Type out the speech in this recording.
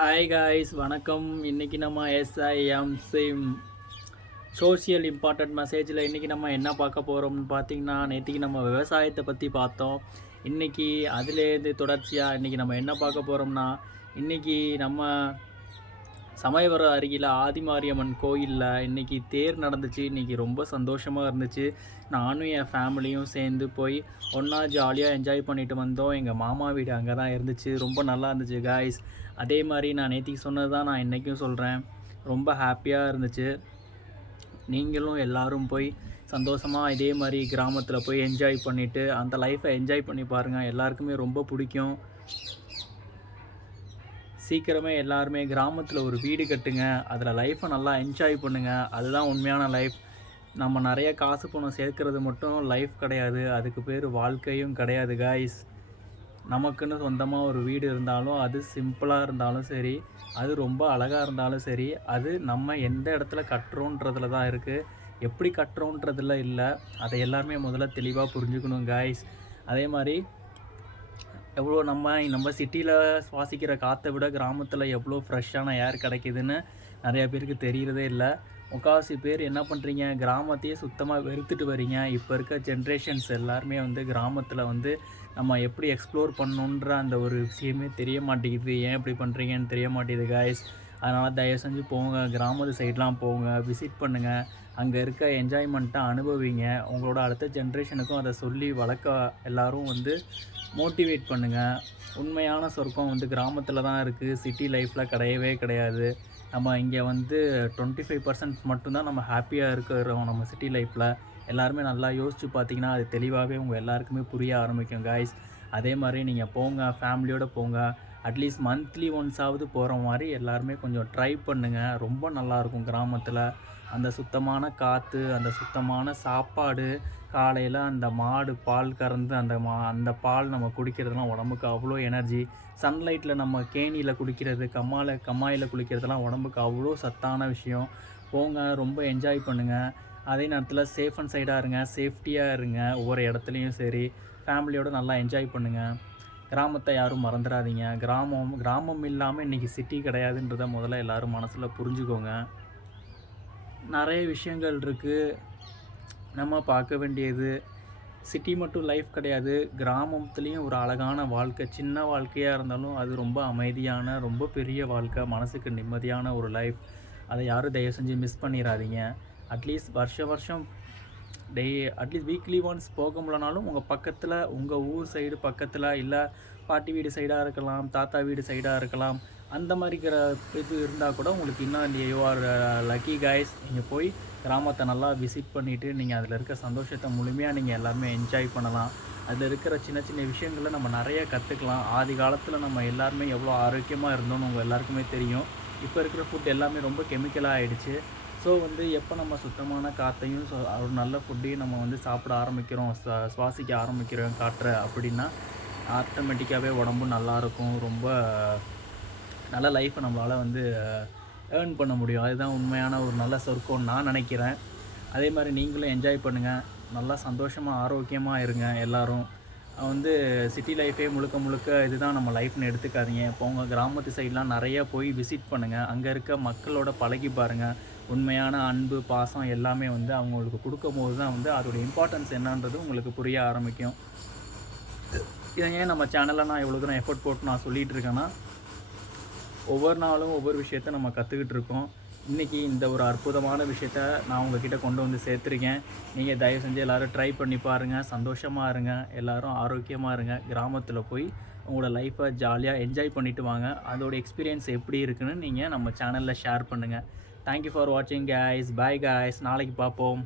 Hi guys வணக்கம். இன்றைக்கி நம்ம எஸ்ஐஎம் சிம் சோஷியல் இம்பார்ட்டன்ட் மெசேஜில் இன்றைக்கி நம்ம என்ன பார்க்க போகிறோம்னு பார்த்தீங்கன்னா, நேற்றுக்கு நம்ம விவசாயத்தை பற்றி பார்த்தோம். இன்றைக்கி அதுலேருந்து தொடர்ச்சியாக இன்றைக்கி நம்ம என்ன பார்க்க போகிறோம்னா, இன்றைக்கி நம்ம சமயபுரம் அருகில் ஆதிமாரியம்மன் கோயிலில் இன்றைக்கி தேர் நடந்துச்சு. இன்றைக்கி ரொம்ப சந்தோஷமாக இருந்துச்சு. நானும் என் ஃபேமிலியும் சேர்ந்து போய் ஒன்றா ஜாலியாக என்ஜாய் பண்ணிட்டு வந்தோம். எங்கள் மாமா வீடு அங்கே தான் இருந்துச்சு. ரொம்ப நல்லா இருந்துச்சு காய்ஸ். அதே மாதிரி நான் நேற்றுக்கு சொன்னது தான் நான் இன்றைக்கும் சொல்கிறேன். ரொம்ப ஹாப்பியாக இருந்துச்சு. நீங்களும் எல்லோரும் போய் சந்தோஷமாக இதே மாதிரி கிராமத்தில் போய் என்ஜாய் பண்ணிவிட்டு அந்த லைஃப்பை என்ஜாய் பண்ணி பாருங்கள். எல்லாருக்குமே ரொம்ப பிடிக்கும். சீக்கிரமே எல்லாருமே கிராமத்தில் ஒரு வீடு கட்டுங்க. அதில் லைஃப்பை நல்லா என்ஜாய் பண்ணுங்கள். அதுதான் உண்மையான லைஃப். நம்ம நிறைய காசு பணம் சேர்க்கறது மட்டும் லைஃப் கிடையாது. அதுக்கு பேர் வாழ்க்கையும் கிடையாது காய்ஸ். நமக்குன்னு சொந்தமாக ஒரு வீடு இருந்தாலும், அது சிம்பிளாக இருந்தாலும் சரி, அது ரொம்ப அழகாக இருந்தாலும் சரி, அது நம்ம எந்த இடத்துல கட்டுறோன்றதுல தான் இருக்குது. எப்படி கட்டுறோன்றதுல இல்லை. அதை எல்லாருமே முதல்ல தெளிவாக புரிஞ்சுக்கணும் காய்ஸ். அதே மாதிரி எவ்வளோ நம்ம சிட்டியில் சுவாசிக்கிற காற்றை விட கிராமத்தில் எவ்வளோ ஃப்ரெஷ்ஷான ஏர் கிடைக்கிதுன்னு நிறையா பேருக்கு தெரிகிறதே இல்லை. முக்கால்வாசி பேர் என்ன பண்ணுறீங்க, கிராமத்தையே சுத்தமாக வெறுத்துட்டு வரீங்க. இப்போ இருக்க ஜென்ரேஷன்ஸ் எல்லாருமே கிராமத்தில் நம்ம எப்படி எக்ஸ்ப்ளோர் பண்ணணுன்ற அந்த ஒரு விஷயமே தெரிய மாட்டேங்குது. ஏன் இப்படி பண்ணுறீங்கன்னு தெரிய மாட்டேங்குது காய்ஸ். அதனால் தயவு செஞ்சு போங்க, கிராமத்து சைட்லாம் போங்க, விசிட் பண்ணுங்கள். அங்கே இருக்க என்ஜாய்மெண்ட்டை அனுபவிங்க. உங்களோட அடுத்த ஜென்ரேஷனுக்கும் அதை சொல்லி வளர்க்க எல்லோரும் மோட்டிவேட் பண்ணுங்கள். உண்மையான சொர்க்கம் கிராமத்தில் தான் இருக்குது. சிட்டி லைஃப்பில் கிடையவே கிடையாது. நம்ம இங்கே 25% மட்டும்தான் நம்ம ஹாப்பியாக இருக்கிறோம் நம்ம சிட்டி லைஃப்பில். எல்லாருமே நல்லா யோசித்து பார்த்தீங்கன்னா அது தெளிவாகவே உங்கள் எல்லாருக்குமே புரிய ஆரம்பிக்கும் காய்ஸ். அதே மாதிரி நீங்கள் போங்க, ஃபேமிலியோடு போங்க. அட்லீஸ்ட் மந்த்லி ஒன்ஸாவது போகிற மாதிரி எல்லாருமே கொஞ்சம் ட்ரை பண்ணுங்கள். ரொம்ப நல்லாயிருக்கும் கிராமத்தில். அந்த சுத்தமான காற்று, அந்த சுத்தமான சாப்பாடு, காலையில் அந்த மாடு பால் கறந்து அந்த பால் நம்ம குடிக்கிறதுலாம் உடம்புக்கு அவ்வளோ எனர்ஜி. சன்லைட்டில் நம்ம கேணியில் குடிக்கிறது, கம்மாயில் குளிக்கிறதுலாம் உடம்புக்கு அவ்வளோ சத்தான விஷயம். போங்க, ரொம்ப என்ஜாய் பண்ணுங்கள். அதே நேரத்தில் சேஃப் அண்ட் சைடாக இருங்க, சேஃப்டியாக இருங்க. ஒவ்வொரு இடத்துலையும் சரி, ஃபேமிலியோடு நல்லா என்ஜாய் பண்ணுங்கள். கிராமத்தை யாரும் மறந்துடாதீங்க. கிராமம் இல்லாமல் இன்றைக்கி சிட்டி கிடையாதுன்றதை முதல்ல எல்லோரும் மனசில் புரிஞ்சுக்கோங்க. நிறைய விஷயங்கள் இருக்குது நம்ம பார்க்க வேண்டியது. சிட்டி மட்டும் லைஃப் கிடையாது. கிராமத்துலேயும் ஒரு அழகான வாழ்க்கை, சின்ன வாழ்க்கையாக இருந்தாலும் அது ரொம்ப அமைதியான, ரொம்ப பெரிய வாழ்க்கை, மனசுக்கு நிம்மதியான ஒரு லைஃப். அதை யாரும் தயவு செஞ்சு மிஸ் பண்ணிடாதீங்க. அட்லீஸ்ட் வருஷம் அட்லீஸ்ட் வீக்லி ஒன்ஸ் போக முடியலனாலும் உங்கள் பக்கத்தில், உங்கள் ஊர் சைடு பக்கத்தில், இல்லை பாட்டி வீடு சைடாக இருக்கலாம், தாத்தா வீடு சைடாக இருக்கலாம், அந்த மாதிரி இது இருந்தால் கூட உங்களுக்கு இன்னும் யூ ஆர் லக்கி காய்ஸ். நீங்கள் போய் கிராமத்தை நல்லா விசிட் பண்ணிவிட்டு நீங்கள் அதில் இருக்க சந்தோஷத்தை முழுமையாக நீங்கள் எல்லாருமே என்ஜாய் பண்ணலாம். அதில் இருக்கிற சின்ன சின்ன விஷயங்களை நம்ம நிறைய கற்றுக்கலாம். ஆதி காலத்தில் நம்ம எல்லாருமே எவ்வளோ ஆரோக்கியமாக இருந்தோம்னு உங்கள் எல்லாருக்குமே தெரியும். இப்போ இருக்கிற ஃபுட் எல்லாமே ரொம்ப கெமிக்கலாக ஆகிடுச்சு. ஸோ எப்போ நம்ம சுத்தமான காற்றையும் ஒரு நல்ல ஃபுட்டையும் நம்ம சாப்பிட ஆரம்பிக்கிறோம், சுவாசிக்க ஆரம்பிக்கிறோம் காற்றை அப்படின்னா ஆட்டோமேட்டிக்காகவே உடம்பும் நல்லாயிருக்கும். ரொம்ப நல்ல லைஃப்பை நம்மளால் ஏர்ன் பண்ண முடியும். அதுதான் உண்மையான ஒரு நல்ல சொர்க்கம்னு நான் நினைக்கிறேன். அதே மாதிரி நீங்களும் என்ஜாய் பண்ணுங்கள். நல்லா சந்தோஷமாக ஆரோக்கியமாக இருங்க. எல்லோரும் சிட்டி லைஃபே முழுக்க இதுதான் நம்ம லைஃப்னு எடுத்துக்காதீங்க. போங்க, கிராமத்து சைட்லாம் நிறையா போய் விசிட் பண்ணுங்கள். அங்கே இருக்க மக்களோட பழகி பாருங்கள். உண்மையான அன்பு, பாசம் எல்லாமே அவங்களுக்கு கொடுக்கும்போது தான் அதோடய இம்பார்ட்டன்ஸ் என்னன்றது உங்களுக்கு புரிய ஆரம்பிக்கும். இதை ஏன் நம்ம சேனலில் நான் எவ்வளோ தூரம் எஃபர்ட் போட்டு நான் சொல்லிகிட்டு இருக்கேன்னா, ஒவ்வொரு நாளும் ஒவ்வொரு விஷயத்த நம்ம கற்றுக்கிட்டு இருக்கோம். இன்றைக்கி இந்த ஒரு அற்புதமான விஷயத்த நான் உங்கள்கிட்ட கொண்டு சேர்த்துருக்கேன். நீங்கள் தயவு செஞ்சு எல்லோரும் ட்ரை பண்ணி பாருங்கள். சந்தோஷமாக இருங்க, எல்லோரும் ஆரோக்கியமாக இருங்க. கிராமத்தில் போய் உங்களோட லைஃப்பை ஜாலியாக என்ஜாய் பண்ணிவிட்டு வாங்க. அதோட எக்ஸ்பீரியன்ஸ் எப்படி இருக்குன்னு நீங்கள் நம்ம சேனலில் ஷேர் பண்ணுங்கள். தேங்க்யூ ஃபார் வாட்சிங் காய்ஸ். Bye guys. நாளைக்கு பார்ப்போம்.